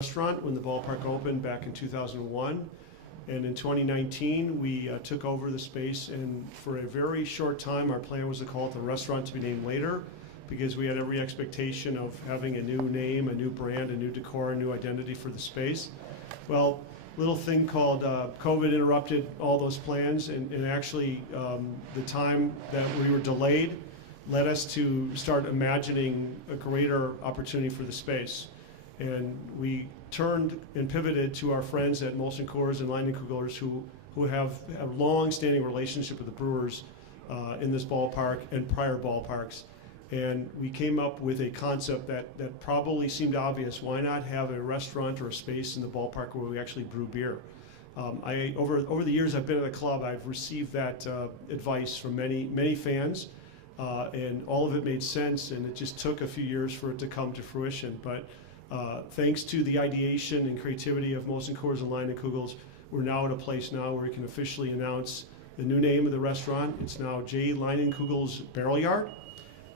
restaurant when the ballpark opened back in 2001. And in 2019, we took over the space, and for a very short time, our plan was to call it the restaurant to be named later, because we had every expectation of having a new name, a new brand, a new decor, a new identity for the space. Well, little thing called COVID interrupted all those plans, and actually the time that we were delayed led us to start imagining a greater opportunity for the space. And we turned and pivoted to our friends at Molson Coors and Leinenkugels who have a long-standing relationship with the Brewers in this ballpark and prior ballparks. And we came up with a concept that probably seemed obvious. Why not have a restaurant or a space in the ballpark where we actually brew beer? Over the years I've been at the club, I've received that advice from many fans, and all of it made sense, and it just took a few years for it to come to fruition. But thanks to the ideation and creativity of Molson Coors and Leinenkugels, we're now at a place now where we can officially announce the new name of the restaurant. It's now J. Leinenkugels Barrel Yard,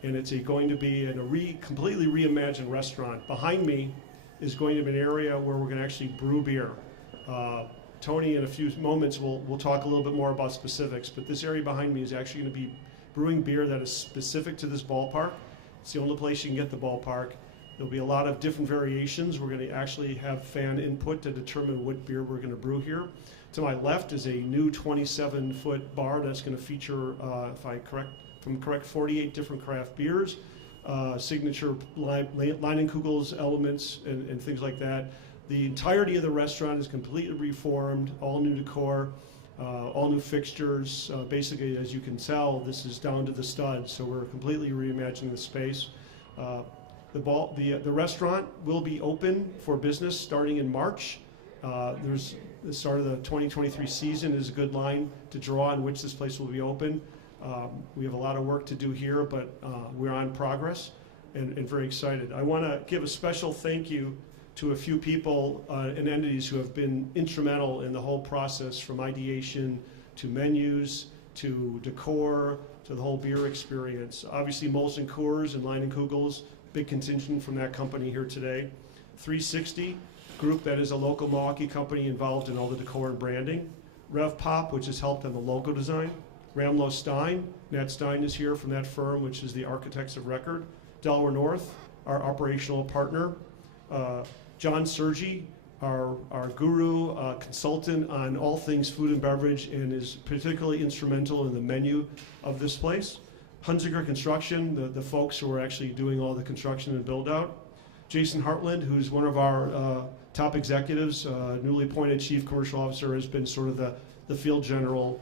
and it's going to be in a completely reimagined restaurant. Behind me is going to be an area where we're going to actually brew beer. Tony, in a few moments, we'll talk a little bit more about specifics, but this area behind me is actually going to be brewing beer that is specific to this ballpark. It's the only place you can get the ballpark. There'll be a lot of different variations. We're going to actually have fan input to determine what beer we're going to brew here. To my left is a new 27-foot bar that's going to feature, if I'm correct, 48 different craft beers, signature Leinenkugels elements and things like that. The entirety of the restaurant is completely reformed, all new decor, all new fixtures. Basically, as you can tell, this is down to the studs, so we're completely reimagining the space. The restaurant will be open for business starting in March. There's the start of the 2023 season is a good line to draw on which this place will be open. We have a lot of work to do here, but we're on progress and very excited. I want to give a special thank you to a few people and entities who have been instrumental in the whole process, from ideation to menus to decor to the whole beer experience. Obviously, Molson Coors and Leinenkugels, big contingent from that company here today. 360 Group, that is a local Milwaukee company involved in all the decor and branding. Rev Pop, which has helped on the logo design. Ramlo Stein, Nat Stein is here from that firm, which is the architects of record. Delaware North, our operational partner. John Sergi, our guru, consultant on all things food and beverage, and is particularly instrumental in the menu of this place. Hunziker Construction, the folks who are actually doing all the construction and build out. Jason Hartland, who's one of our top executives, newly appointed Chief Commercial Officer, has been sort of the field general,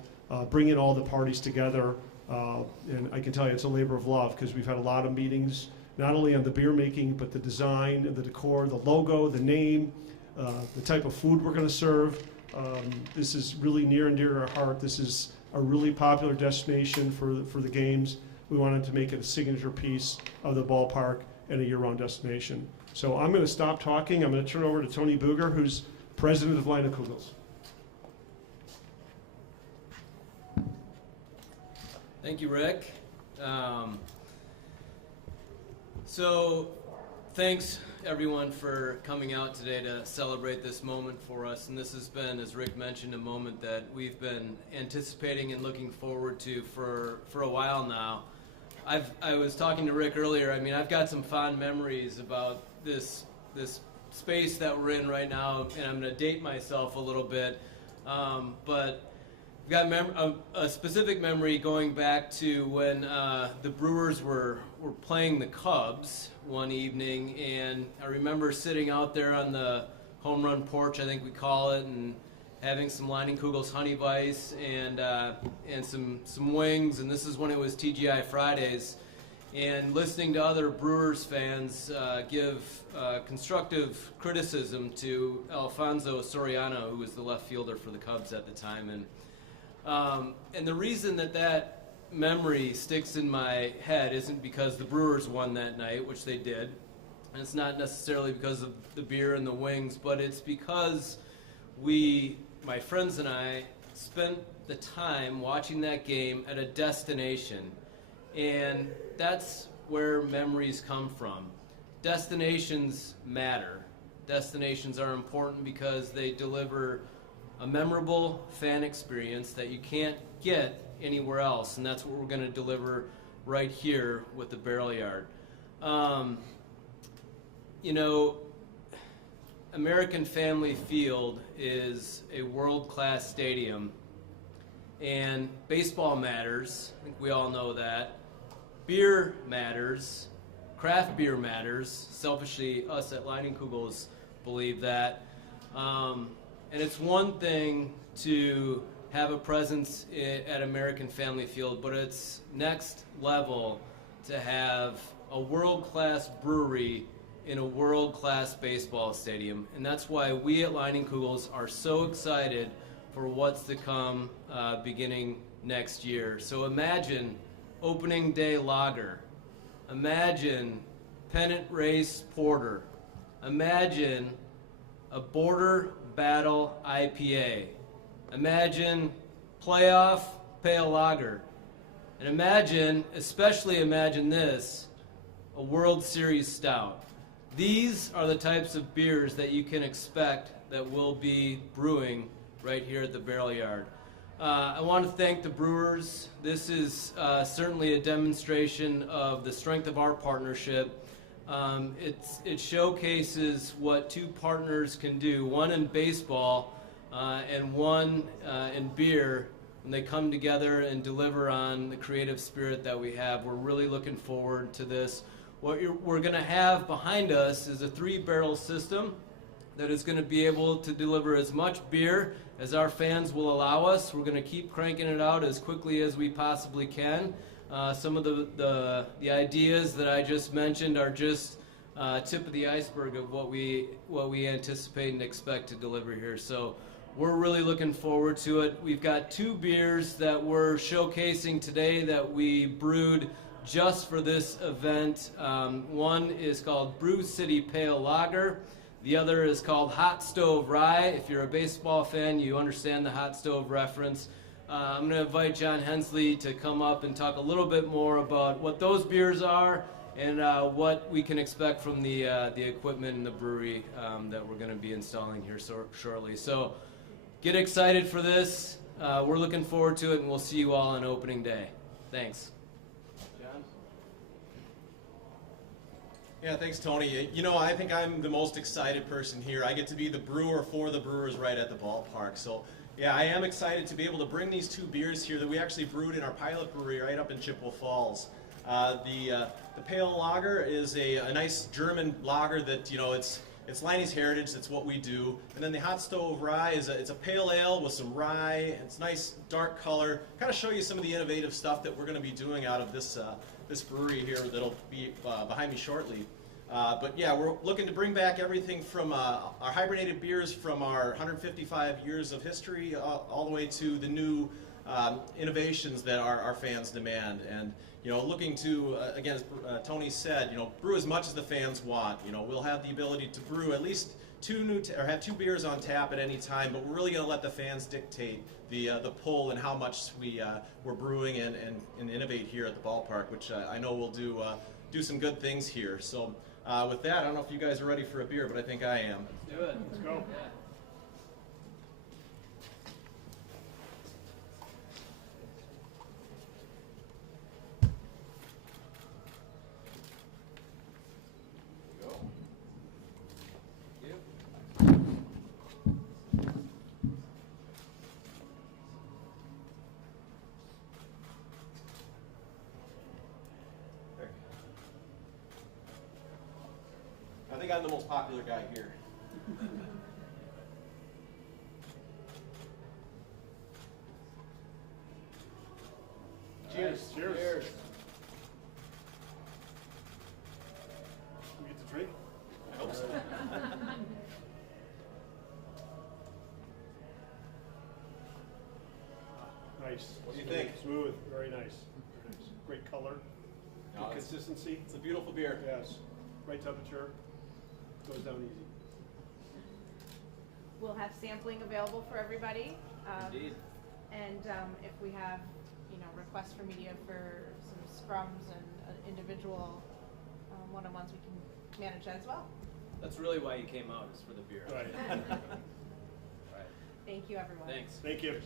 bringing all the parties together. And I can tell you it's a labor of love, because we've had a lot of meetings, not only on the beer making, but the design, the decor, the logo, the name, the type of food we're going to serve. This is really near and dear to our heart. This is a really popular destination for the games. We wanted to make it a signature piece of the ballpark and a year-round destination. So I'm going to stop talking. I'm going to turn over to Tony Booger, who's president of Leinenkugels. Thank you, Rick. So thanks, everyone, for coming out today to celebrate this moment for us. And this has been, as Rick mentioned, a moment that we've been anticipating and looking forward to for a while now. I was talking to Rick earlier. I mean, I've got some fond memories about this space that we're in right now, and I'm going to date myself a little bit. But I've got a specific memory going back to when the Brewers were playing the Cubs one evening, and I remember sitting out there on the home run porch, I think we call it, and having some Leinenkugels Honey Vice and some wings, and this is when it was TGI Fridays, and listening to other Brewers fans give constructive criticism to Alfonso Soriano, who was the left fielder for the Cubs at the time. And the reason that memory sticks in my head isn't because the Brewers won that night, which they did, and it's not necessarily because of the beer and the wings, but it's because my friends and I, spent the time watching that game at a destination, and that's where memories come from. Destinations matter. destinations are important because they deliver a memorable fan experience that you can't get anywhere else, and that's what we're going to deliver right here with the Barrel Yard. You know, American Family Field is a world-class stadium, and baseball matters. I think we all know that. Beer matters. Craft beer matters. Selfishly, us at Leinenkugels believe that. And it's one thing to have a presence at American Family Field, but it's next level to have a world-class brewery in a world-class baseball stadium. And that's why we at Leinenkugels are so excited for what's to come beginning next year. So imagine opening day lager. Imagine pennant race porter. Imagine a border battle IPA. Imagine playoff pale lager. And imagine, especially imagine this, a World Series stout. These are the types of beers that you can expect that we'll be brewing right here at the Barrel Yard. I want to thank the Brewers. This is certainly a demonstration of the strength of our partnership. It showcases what two partners can do, one in baseball and one in beer, when they come together and deliver on the creative spirit that we have. We're really looking forward to this. What we're going to have behind us is a 3-barrel system that is going to be able to deliver as much beer as our fans will allow us. We're going to keep cranking it out as quickly as we possibly can. Some of the ideas that I just mentioned are just tip of the iceberg of what we anticipate and expect to deliver here. So we're really looking forward to it. We've got 2 beers that we're showcasing today that we brewed just for this event. One is called Brew City Pale Lager. The other is called Hot Stove Rye. If you're a baseball fan, you understand the hot stove reference. I'm going to invite John Hensley to come up and talk a little bit more about what those beers are and what we can expect from the equipment in the brewery that we're going to be installing here shortly. So get excited for this. We're looking forward to it, and we'll see you all on opening day. Thanks. John? Yeah, thanks, Tony. You know, I think I'm the most excited person here. I get to be the brewer for the Brewers right at the ballpark. So, yeah, I am excited to be able to bring these 2 beers here that we actually brewed in our pilot brewery right up in Chippewa Falls. The Pale Lager is a nice German lager that, you know, it's Leine's heritage. That's what we do. And then the Hot Stove Rye it's a pale ale with some rye. It's nice dark color. Kind of show you some of the innovative stuff that we're going to be doing out of this brewery here that'll be behind me shortly. But yeah, we're looking to bring back everything from our hibernated beers from our 155 years of history all the way to the new innovations that our fans demand. And you know, looking to, again, as Tony said, you know, brew as much as the fans want. You know, we'll have the ability to brew at least have 2 beers on tap at any time, but we're really going to let the fans dictate the pull and how much we're brewing and innovate here at the ballpark, which I know we'll do some good things here. So with that, I don't know if you guys are ready for a beer, but I think I am. Let's do it. Let's go. Yeah. I think I'm the most popular guy here. Cheers. Cheers. Cheers. We get to drink? I hope so. Nice. What do you think? Smooth. Very nice. Very nice. Great color. No, Good consistency. It's a beautiful beer. Yes. Right temperature. Goes down easy. We'll have sampling available for everybody. Indeed. And if we have, requests for media for some scrums and individual one-on-ones, we can manage that as well. That's really why you came out, is for the beer. Right. All right. Thank you, everyone. Thanks. Thank you.